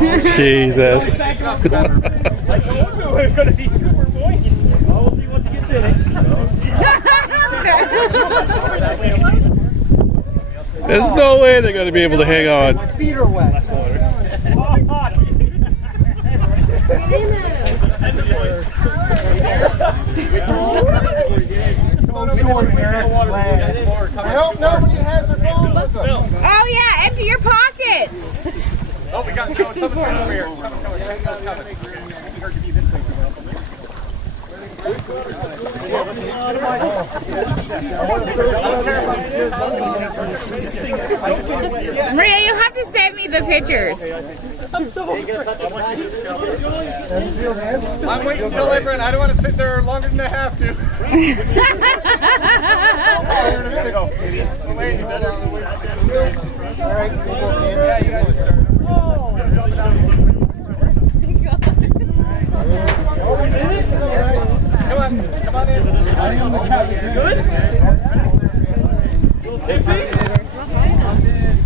Jesus. We're going to be super buoyant. We'll see once he gets in it. There's no way they're going to be able to hang on. My feet are wet. I hope nobody has their phones with them. Oh yeah, empty your pockets. Oh, we got someone's coming over here. Someone's coming. Maria, you have to send me the pictures. I'm waiting until they run. I don't want to sit there longer than I have to. Come on in. Good?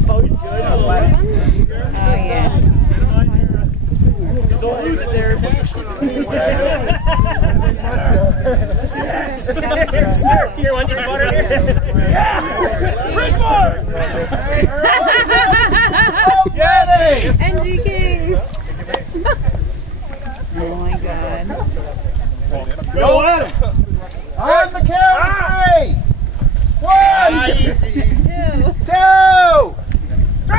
Oh, he's good. Oh yeah. Don't lose it there. Here, want your water here? Yeah! Bring more! Get it! NG Kings. Oh my god. Go Adam! On the count of 3! 1! Easy. 2! 3!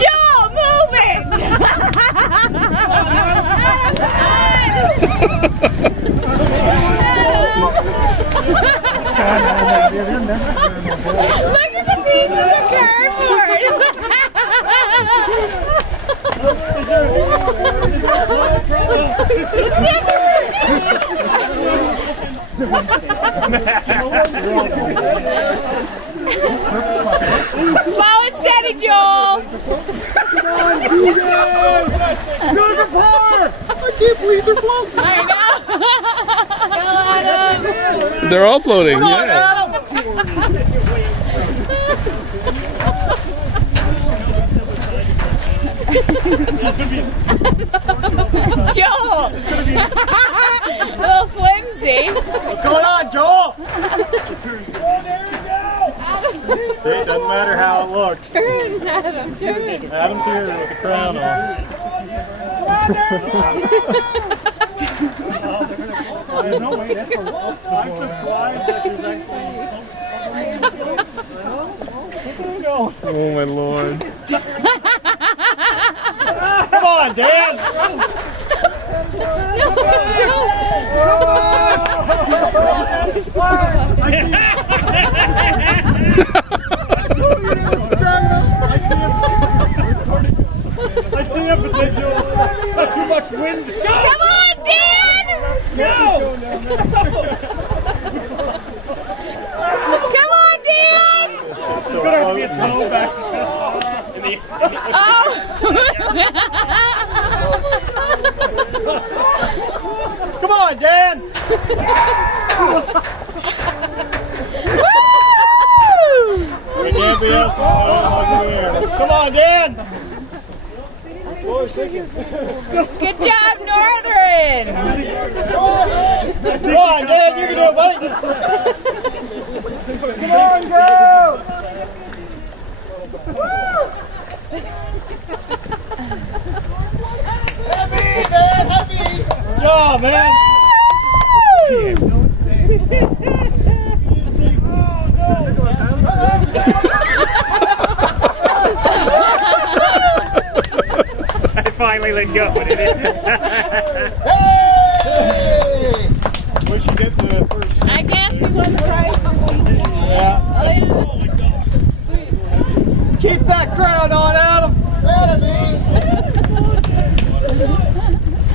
Joel, move it! Look at the pieces of cardboard! Slow and steady, Joel! Come on, DJ! Good report! I can't believe they're floating! I know! Go, Adam! They're all floating. Come on, Yeah. Adam! Joel! A little flimsy. What's going on, Joel? It doesn't matter how it looks. Turn, Adam, turn. Adam's here with the crown on. No way, that's I'm surprised that he's actually. Oh my Lord. Come on, Dan! I see him potential. Not too much wind. Come on, Dan! Go! Come on, Dan! There's gonna have to be a toe back in the Oh! Come on, Dan! We can't be outside. Come on, Dan! Good job, Northern! Come on, Dan, you can do it, buddy! Come on, go! Happy, Dan, happy! Good job, man! I finally let go. Hey! Where'd you get the first? I guess we won the prize. Yeah. Keep that crown on, Adam! Adam,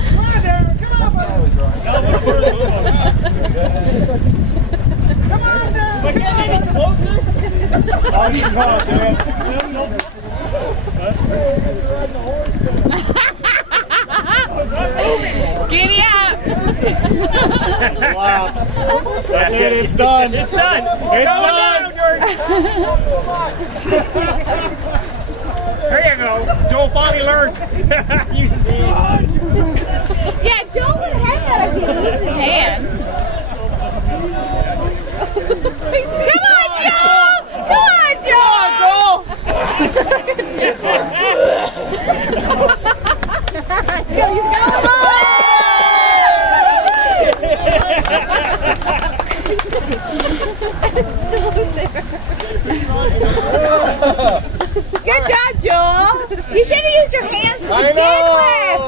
Come on, Darren, come on! Come on, Darren! But get any closer? Oh, you can call it, Dan. Giddy up! Laps. That's it, it's done. It's done. It's done. There you go. Joel finally learned. You Yeah, Joel would hang that if he used his hands. Come on, Joel! Come on, Joel! He's Good job, Joel. You should have used your hands to begin with.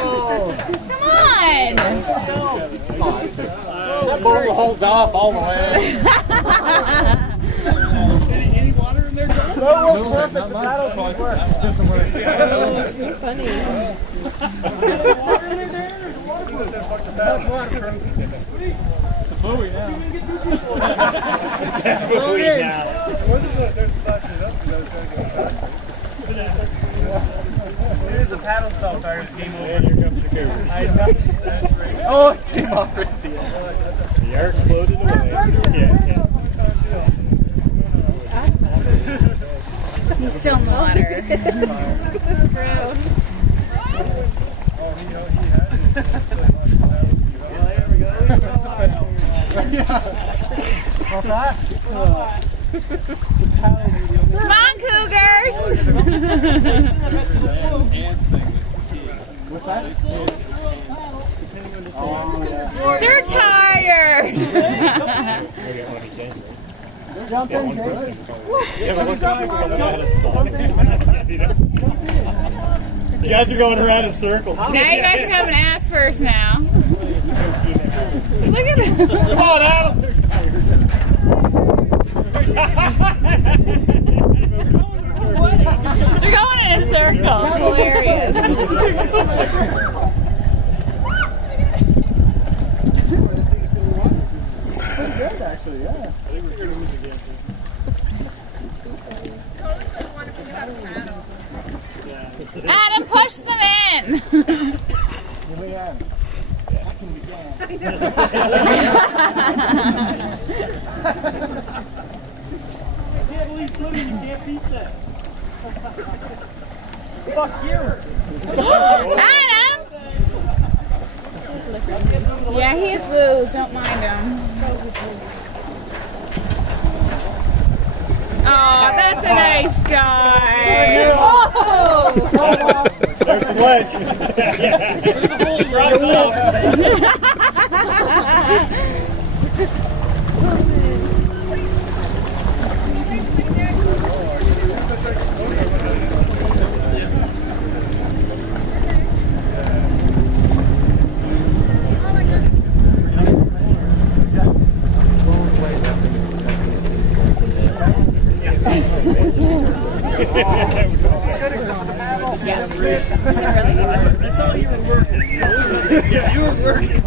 Come on. That bowl holds off all the way. Any water in there, John? No, it's perfect. The paddle's like just a minute. It's too funny. Water in there? That's water. Buoy now. It's buoy now. They're splashing it up because I was trying to go back. As soon as the paddle stopped, I came over. Here comes the camera. I had nothing to saturate. Oh, it came off right the end. The arc floated away. Yeah. He's still in the water. This is gross. Oh, he had it. There we go. What's that? Come on, Cougars! They're tired! Jump in, Jason. You guys are going around in circles. Now you guys can have an ass first now. Look at that. Come on, Adam. They're going in a circle. It's hilarious. Good, actually, yeah. I think we're going to lose again. Adam, push them in. Here we are. I can't believe swimming, you can't beat that. Fuck you. Adam! Yeah, he is booze. Don't mind him. Oh, that's a nice guy. Oh! There's the ledge. I saw you were working. Yeah, you were working.